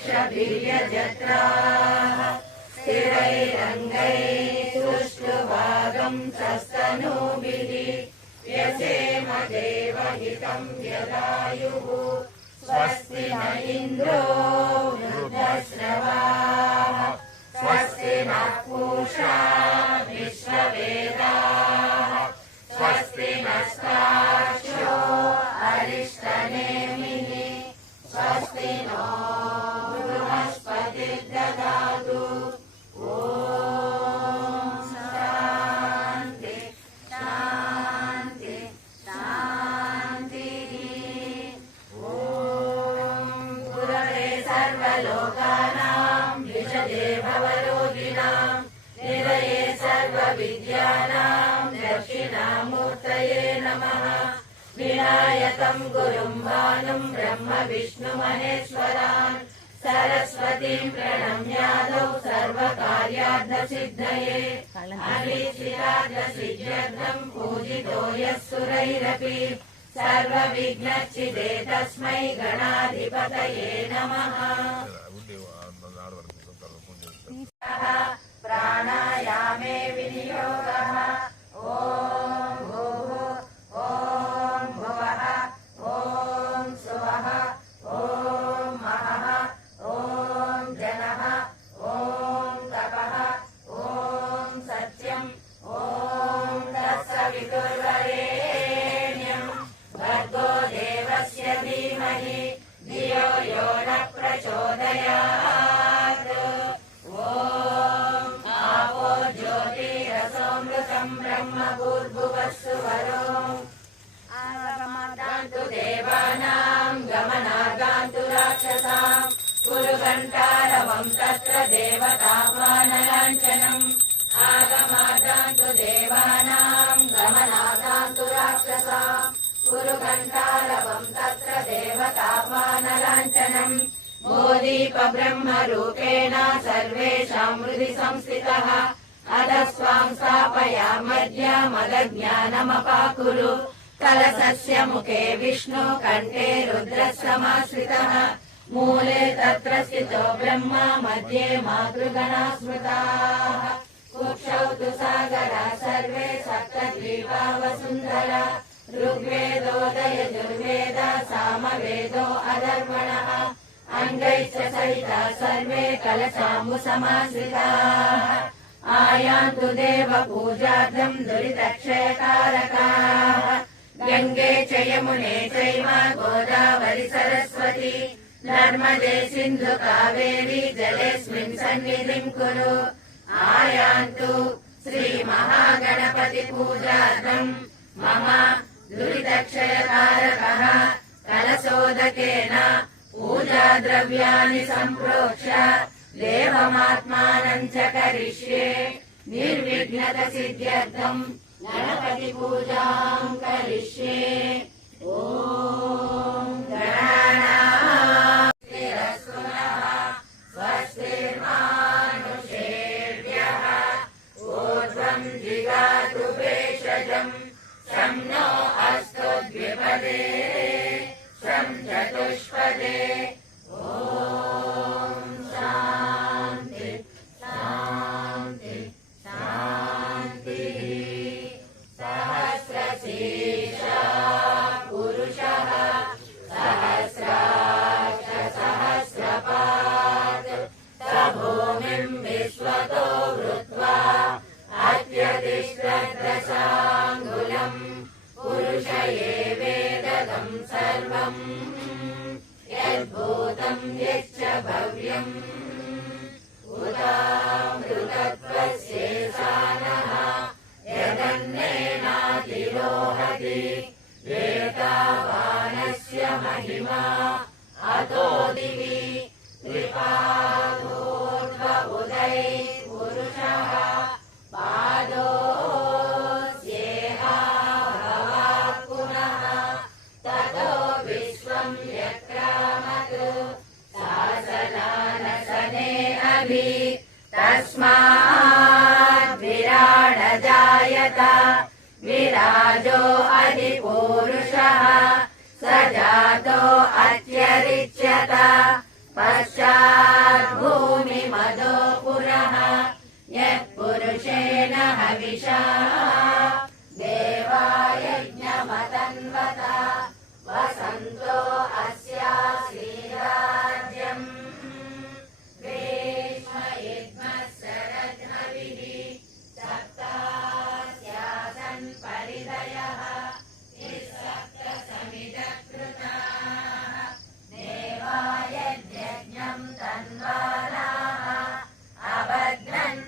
क्षभिर्यजत्राः स्थिरैरङ्गैः सुष्ठुभागं सस्तनूभिः व्यसेम देवहितं यदायुः स्वस्ति न इन्द्रो वृद्धश्रवाः स्वस्ति नः पूषा विश्ववेदाः स्वस्ति नस्तार्क्ष्यो अरिष्टनेमिः स्वस्ति नो बृहस्पतिर्ददातु। ॐ शान्ति शान्ति शान्तिः। ॐ गुरवे सर्वलोकानां विषये भवरोगिणां निधये सर्वविद्यानां दक्षिणामूर्तये नमः। विनायकं गुरुं भानुं ब्रह्म विष्णु महेश्वरान् सरस्वतीं प्रणम्यादौ सर्वकार्यार्थसिद्धये अनिश्चितार्थसिद्ध्यर्थं पूजितो यः सुरैरपि सर्वविघ्नच्छिदे तस्मै गणाधिपतये नमः। प्राणायामे विनियोगः। ॐ भूः ॐ भुवः ॐ सुवः ॐ महः ॐ जनः ॐ तपः ॐ सत्यम् ॐ तत्सवितुर्वरेण्यं भर्गो देवस्य धीमहि धियो यो न प्रचोदयात्। आपो ज्योतिरसोऽमृतं ब्रह्म भूर्भुवस्सु वरो आगमनान्तु देवानां गमनागान्तु राक्षसां कुरु घण्टारवं तत्र देवताह्वानलाञ्छनम् आगमादान्तु देवानां गमनागान्तु राक्षसां कुरु घण्टारवं तत्र देवताह्वानलाञ्छनम् मोदीप ब्रह्मरूपेण सर्वेषां हृदि संस्थितः अधस्वां स्थापयामद्यमदज्ञानमपाकुरु कलशस्य मुखे विष्णु कण्ठे रुद्रः समाश्रितः मूले तत्र स्थितो ब्रह्मा मध्ये मातृगणा स्मृताः कुक्षौ तु सागरा सर्वे सप्तद्वीपा वसुन्धरा ऋग्वेदोदयजुर्वेद सामवेदो अधर्वणः अङ्गैश्च सहिता सर्वे कलशाम्बुसमाश्रिताः आयान्तु देवपूजार्थं दुरितक्षयकारकाः गङ्गे च यमुने चैव गोदावरि सरस्वती नर्मदे सिन्धु कावेरी जलेऽस्मिन् सन्निधिं कुरु आयान्तु श्रीमहागणपतिपूजार्थं मम दुरितक्षयकारकः कलशोदकेन पूजाद्रव्याणि सम्प्रोक्ष्य देवमात्मानं च करिष्ये निर्विघ्नतसिद्ध्यर्थं गणपतिपूजां करिष्ये। ॐ गणानां स्वस्तिर्मानुषेभ्यः ऊर्ध्वं जिगातु भेषजं शं नो अस्तु द्विपदे शं चतुष्पदे। ॐ शान्ति शान्ति शान्तिः। सहस्रशीर्षा पुरुषः सहस्राक्ष सहस्रपात् स भूमिं विश्वतो वृत्वा अत्यतिष्ठद्दशाङ्गुलम् पुरुष एवेदं सर्वम् यद्भूतं यच्च भव्यम् उदामृतत्वस्येषानः यदन्नेनातिरोहति एतावानस्य महिमा अतो दिवि त्रिपादोर्ध्व उदये पुरुषः पादोऽस्येहा भवात् पुनः ततो विश्वं व्यक्रामत् शासनानशने अभि तस्माद् विराड जायत विराजो अधिपूरुषः स जातो अत्यरिच्यत पश्चाद्भूमिमदो पुरः यः पुरुषेण हविषा देवायज्ञमतन्वत वसन्तो अस्यासीराज्यम् ग्रीष्मयुग्मः शरद्हविः सप्तास्यासन् परिदयः सप्तसमिदकृताः देवायज्ञम् तन्वानाः अबध्नन्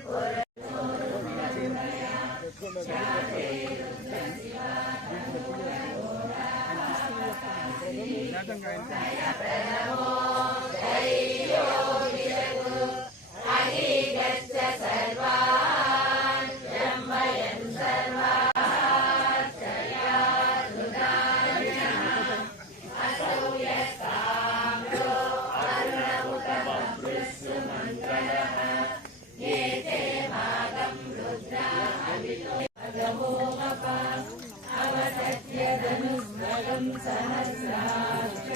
अहिगच्छ सर्वान् ब्रह्मयन् सर्वाश्रयादुदायः असौ यस्ताम्रो अरुणमुखमृत्सुमङ्गलः एते भागम् रुद्रा अवितो अगमोमपा अवसत्य धनुष्मगम् सहस्राक्षशेषु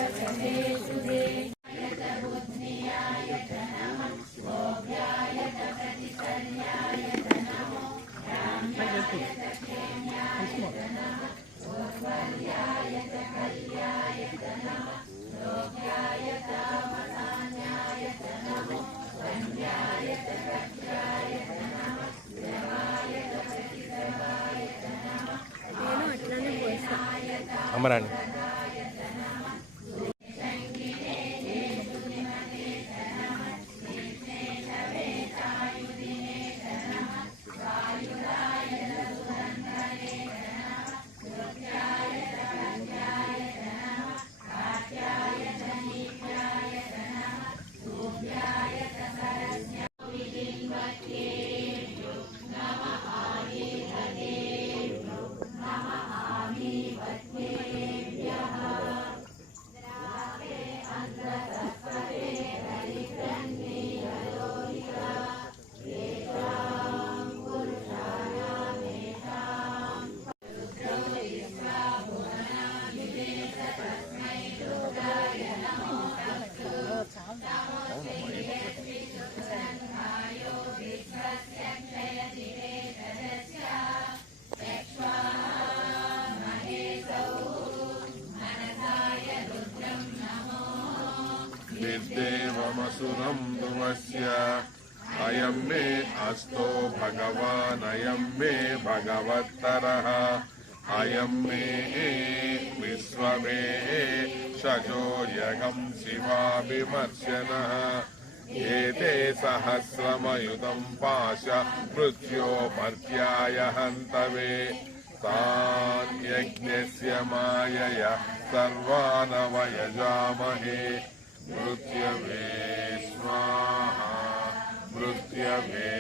देयत बुद्धियायत नमः गोभ्यायत प्रतिसर्यायत नमो राम्यायत क्षेम्यायत नमः गोर्वर्यायत कल्यायत नमः लोक्यायत वसान्यायत नमो वन्द्यायत कक्षायत नमः देवायत प्रतिसर्वायत नमः అమరాని निर्देवमसुरं दुमस्य अयं मे अस्तो भगवान् अयं मे भगवत्तरः अयं मे विश्वमे शजो यगं शिवाभिमर्शनः एते सहस्रमयुधं पाश मृत्योमर्त्याय हन्तवे तान् यज्ञस्य मायया सर्वानवयजामहे मृत्यवे स्वाहा मृत्यवे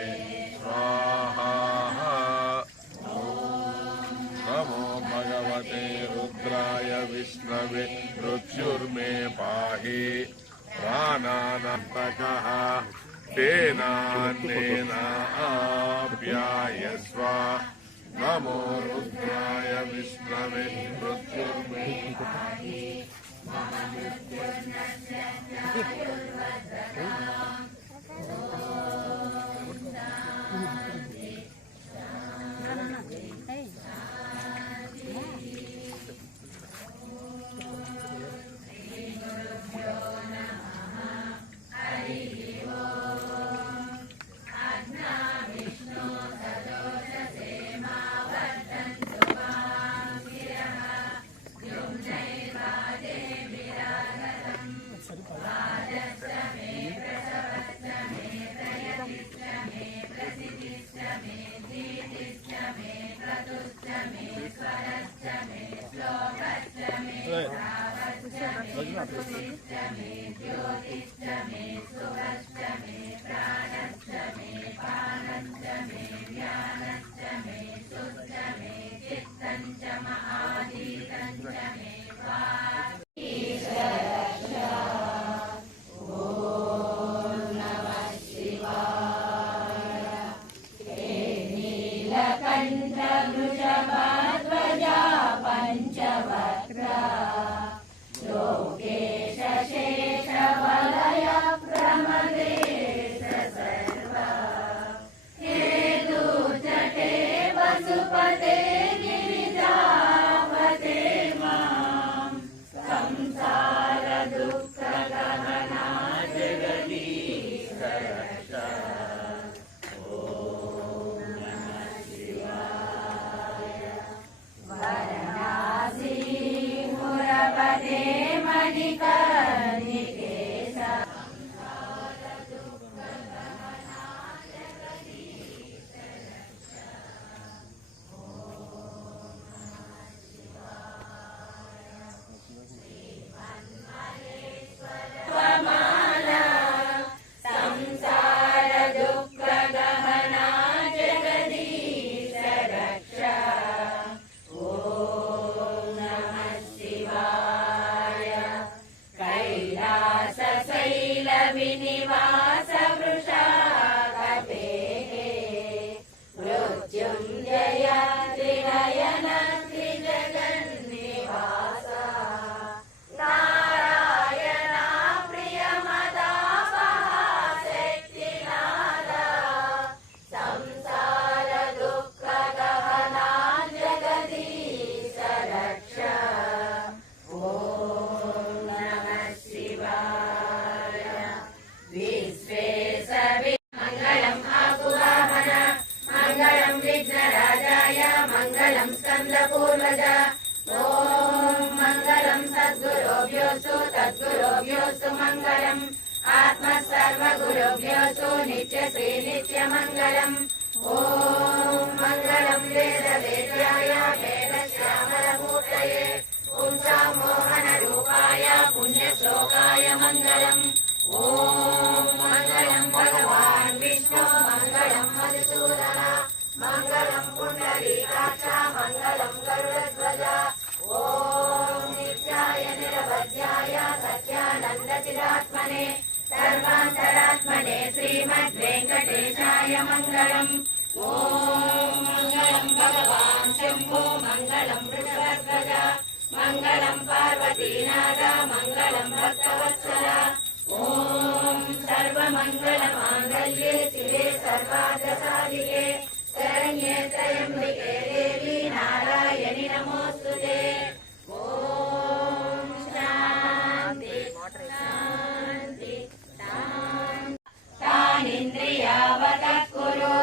स्वाहा नमो भगवते रुद्राय विष्णवे मृत्युर्मे पाहि प्राणानान्तकः तेनान्नेनाप्यायस्व नमो रुद्राय विष्णवे मृत्युर्मे पाहि पते गिरिजापते मां संसार दुःख गहना जगदीश रक्षा। ओम नमः शिवाय। वाराणसी मुरपते मणिकर्णिकेश संसार दुःख गहना जगदीश रक्षा। ओम नमः शिवाय। कैलास शैल विनिवास वृषाकपेः मृत्युञ्जय त्रिनयन त्रिजगन्निवास नारायण प्रियमदापहाशक्तिनाद संसार दुःख गहना जगदीश रक्षा। ओम नमः शिवाय। विश्वेश मङ्गलम् आकुवाहन मङ्गलम् विघ्नराजाय मङ्गलम् स्कन्दपूर्वज। ओम मङ्गलम् सद्गुरुभ्योऽस्तु तद्गुरुभ्योऽस्तु मङ्गलम् आत्मसर्वगुरुभ्योऽस्तु नित्यश्री नित्यमङ्गलम्। ओम मङ्गलम् वेदवेद्याय वेदश्यामलमूर्तये पुंसां मोहनरूपाय पुण्यश्लोकाय मङ्गलम्। ओम मङ्गलम् भगवान् विष्णु मङ्गलम् मधुसूदन मङ्गलम् पुण्डरीकाक्ष मङ्गलम् गरुडध्वज। ओम नित्याय निरवध्याय सत्यानन्दचिदात्मने सर्वान्तरात्मने श्रीमद्वेङ्कटेशाय मङ्गलम्। ओम मङ्गलम् भगवान् शम्भो मङ्गलम् वृषभध्वज मङ्गलम् पार्वतीनाथ मङ्गलम् भक्तवत्सल। ओम सर्वमङ्गलमाङ्गल्ये शिवे सर्वार्थसाधिके शरण्ये त्र्यम्बके देवी नारायणि नमोऽस्तुते। ओम शान्ति शान्ति शान्ति। तानीन्द्रियावतः कुरु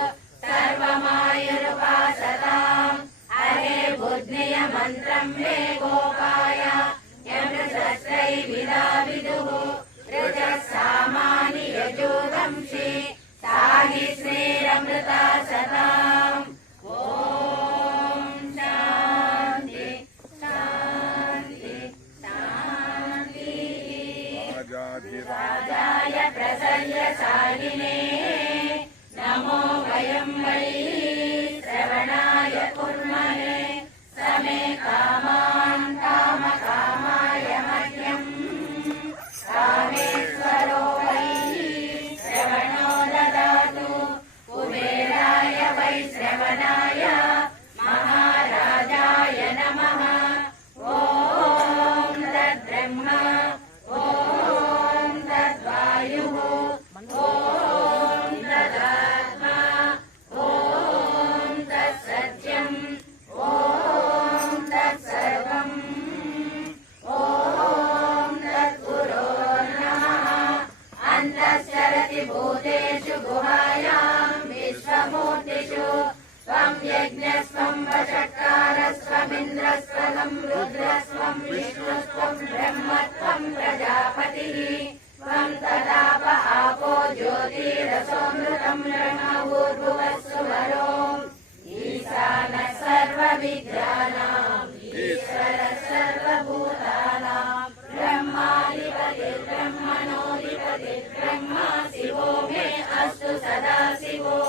सर्वमायुरुपासताम् हरे बुद्धिय मन्त्रम् मे गोपाय यमृतस्त्रैविदा विदुः ऋजः सामानि यजोदंषि साहि श्रीरमृता सताम्। ओम शान्ति शान्ति शान्ति। राजाय प्रसर्यशालिने नमो वयं वै श्रवणाय कुर्महे समे कामान् कामकामाय मह्यम् कामेश्वरो वै श्रवणो ददातु कुबेराय वै श्रवणाय महाराजाय नमः। ओम तद्ब्रह्म ओम तद्वायुः ओम तदात्मा ओम तत्सत्यम् ओम तत्सर्वम् ओम तत्पुरोर्नमः। अन्तश्चरति भूतेषु गुहायां विश्वमूर्तिषु त्वं यज्ञस्त्वं वषट्कारस्त्वमिन्द्रस्त्वं रुद्रस्त्वं विष्णुस्त्वं ब्रह्मत्वं प्रजापतिः त्वं तदाप आपो ज्योतिरसोऽमृतं ब्रह्मभूर्भुवस्सुवरो ईशानः सर्वविद्यानाम् ईश्वरः सर्वभूतानां ब्रह्माधिपतिर्ब्रह्मणोऽधिपतिर्ब्रह्मा शिवो मे अस्तु सदा शिवो।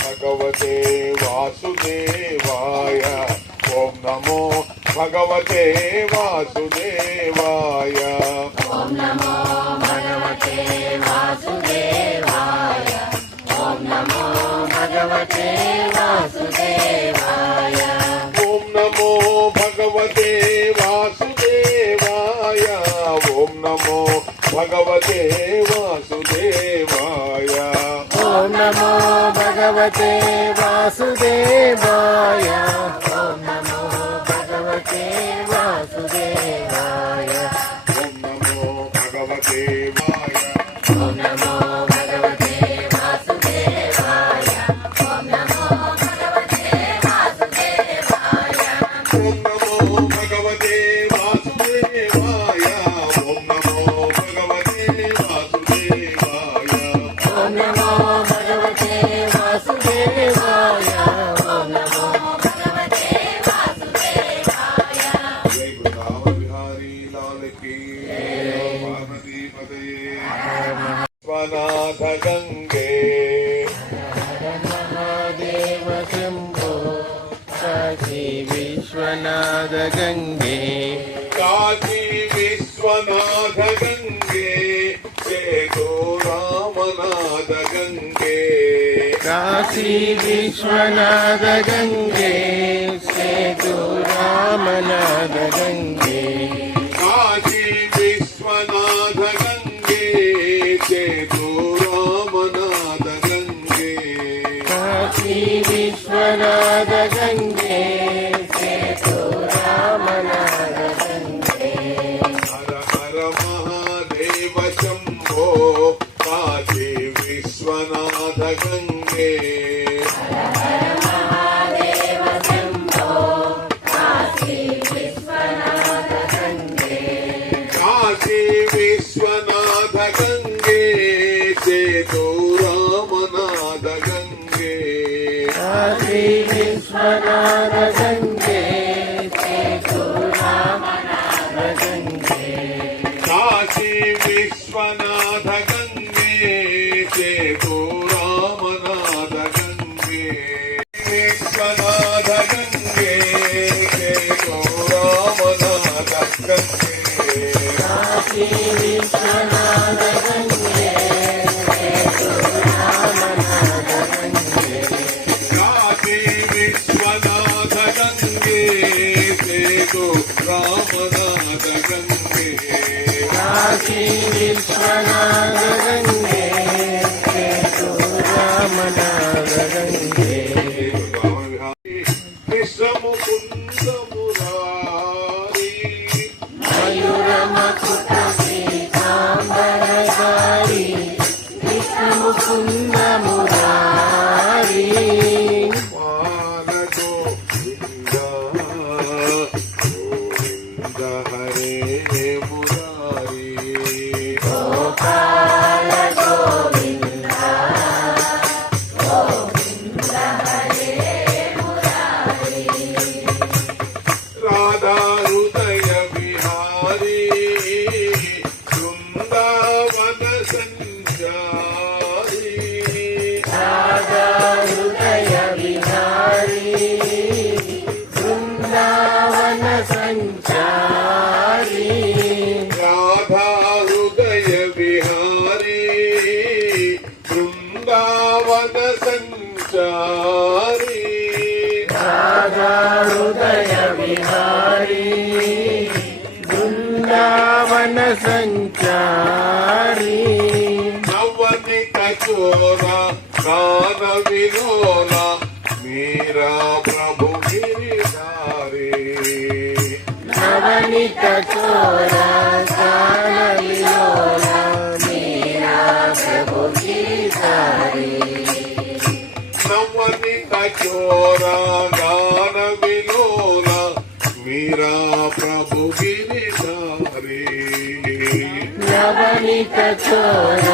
भगवते वासुदेवाय ओम नमो भगवते वासुदेवाय। ओम नमो भगवते वासुदेवाय ओम नमो भगवते वासुदेवाय। ओम नमो भगवते वासुदेवाय ओम नमो भगवते वासुदेवाय। ఓం నమో భగవతే వాసుదేవాయ ఓం నమో భగవతే వాసుదేవాయ ఓం నమో భగవతే వాయ ఓం నమో భగవతే వాసుదేవాయ ఓం నమో భగవతే వాసుదేవాయ ఓం నమో భగవతే వాసుదేవాయ ఓం నమో భగవతే వాసుదేవాయ ఓం నమో భగవతే వాసుదేవాయ ఓం నమో భగవతే వాసుదేవాయ జై బృందావన విహారీ లాల్ కీ పార్వతీ పతయే స్వనాథ గంగే మహాదేవ శంభో కాశీ విశ్వనాథ గంగే కాశీ విశ్వనాథ గంగే చేతో రామనాథ గంగే కాశీ విశ్వనాథ గంగే సేతు రామనాథ గంగే కాశీ విశ్వనాథ గంగే చేతో రామనాథ గంగే కాశీ విశ్వనాథ గంగే సేతు రామనాథ గంగే హర హర మహాదేవ శంభో కాశీ విశ్వనాథ గంగే మహాదేవ శంభో కాశీ విశ్వనాథ గంగే కాశీ విశ్వనాథ గంగే చేతో రామనాథ గంగే కాశీ విశ్వనాథ గంగే సేతు రామనాథ గంగే కాశీ విశ్వనాథ గంగే చేతో రామనాథ గంగే విశ్వనాథ గంగే చేతో రామనాథ గంగే కాశీ విశ్వనాథ గంగే సేతు రామనాథ గంగే కాశీ విశ్వనాథ గంగే చేతో రామనాథ గంగే కాశీ విశ్వనాథ గంగే సేతు రామనాథ గంగే కృష్ణముకుంద మురారి మయూరమకుట పీతాంబరధారి కృష్ణ ముకుంద మురారి గోవింద గోవింద హరే మురారి గోపాల గోవింద గోవింద హరే మురారి రాధా హృదయ విహారీ బృందావన సంచారి రాధా హృదయ విహారీ బృందావన సంచారి రాధా హృదయ విహారీ బృందావన సంచారి రాధా హృదయ విహారీ బృందావన సంచారి నవనిత చోర గాన విలోల మీరా ప్రభు గిరిధారి నవనిత చోర గాన విలోల మీరా ప్రభు గిరిధారి నవనిత చోర గాన విలోల మీరా ప్రభు గిరిధారి నవనిత చోర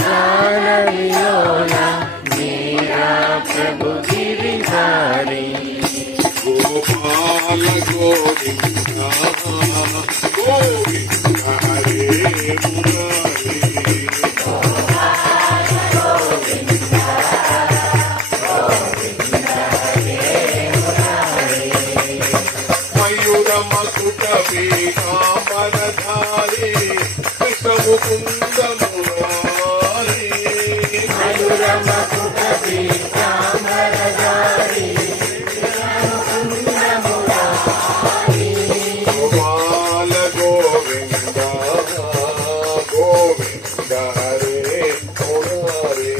గాన విలోల మీరా ప్రభు గిరిధారి గోపాల గోవింద గోవింద హరే మురారి మయూరమకుట పీతాంబరధారి కృష్ణముకుంద మురారి మయూరమకుట పీతాంబరధారి గోపాల గోవింద గోవింద హరే మురారి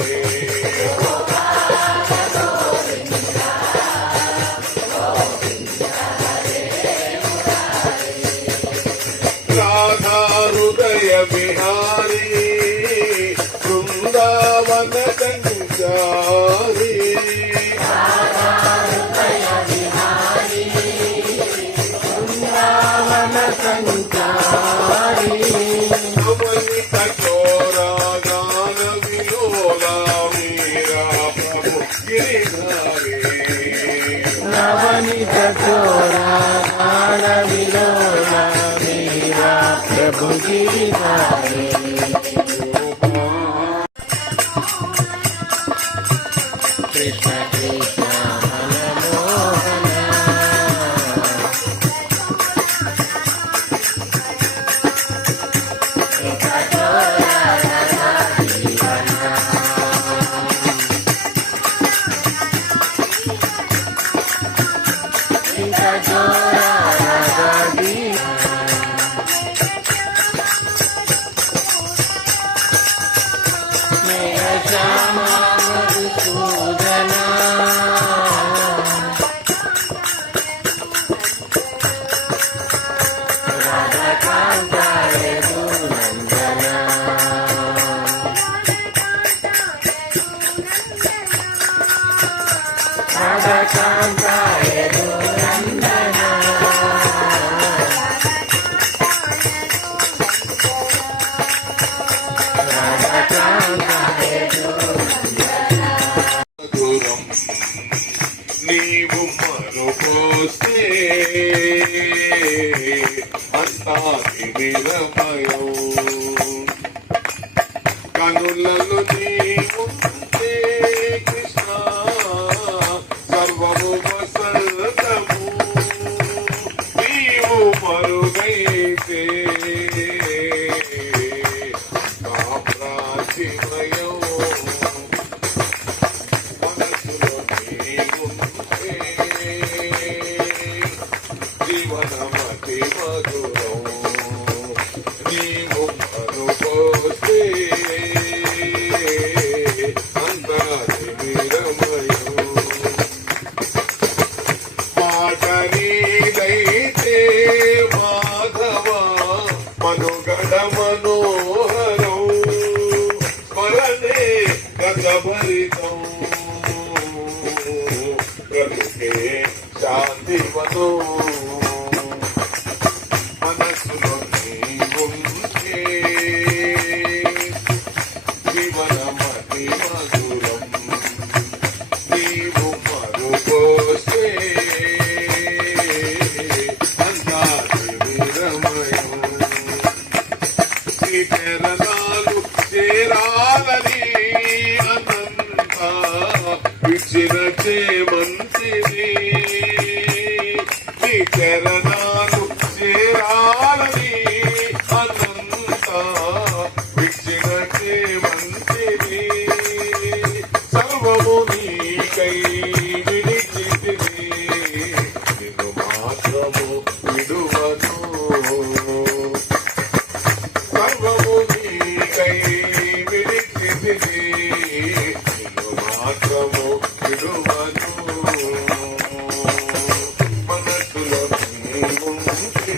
నవనిత చోరా గాన విలోల మీరా ప్రభు గిరిధారి కృష్ణ కృష్ణ మనమోహన నీవు మరుపోస్తే అంతా విరమయం కనులలో నీవుంటే కృష్ణ సర్వము వసంతము నీవు మరుగైతే నా ప్రాచిమయం జీవనమతి మధురం నీవు మరుపోస్తే అందాది విరమయం మాట నీదైతే మాధవ మనుగడ మనోహరం స్మరణే గతభరితం బ్రతుకే శాంతివను మనసులో నీవుంటే జీవనమతి మధురం నీవు మరుపోస్తే అందాది విరమయం నీ చరణాలు చేరాలని అనంత విచ్చిన చేమంతిని నీ చరణాలు చేరాలని అనంత విచ్చిన చేమంతిని సర్వము నీకై విడిచితిని నిన్ను మాత్రము విడువను సర్వము నీకై విడిచితిని నిన్ను మాత్రము విడువను మనసులో నీవుంటే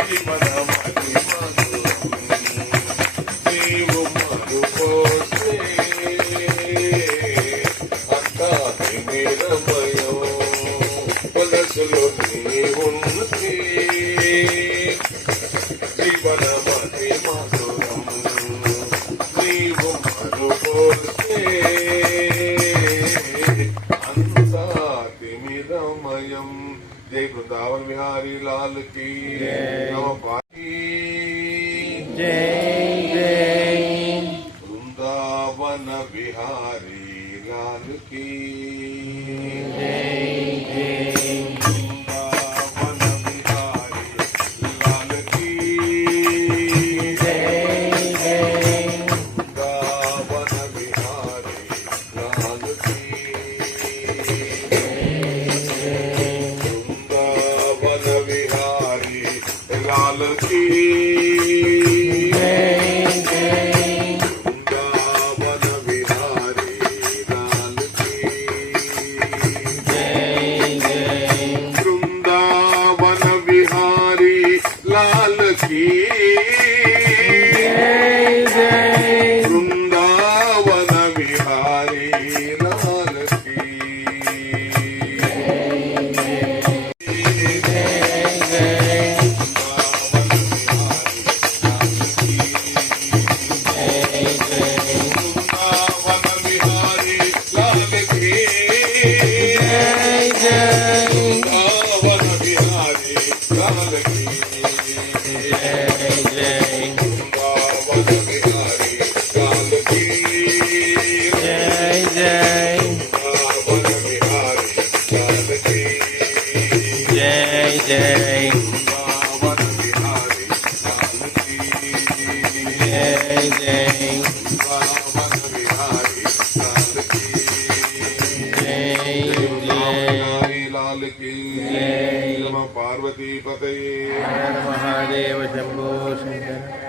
జీవనమతి మధురం నీవు మరుపోస్తే అందాది విరమయం మనసులో నీవుంటే జీవనమతి మధురం నీవు మరుపోస్తే అందాది విరమయం జై బృందావన్ విహారీ లాల్ की జై జై वृंदावन बिहारी लाल की జై జై वृंदावन बिहारी लाल की జై జై वृंदावन बिहारी लाल की वृंदावन बिहारी लाल की वृंदावन बिहारी लाल की वृंदावन बिहारी लाल की वृंदावन बिहारी जय नमः पार्वती पतये हर महादेव शंभो शंकर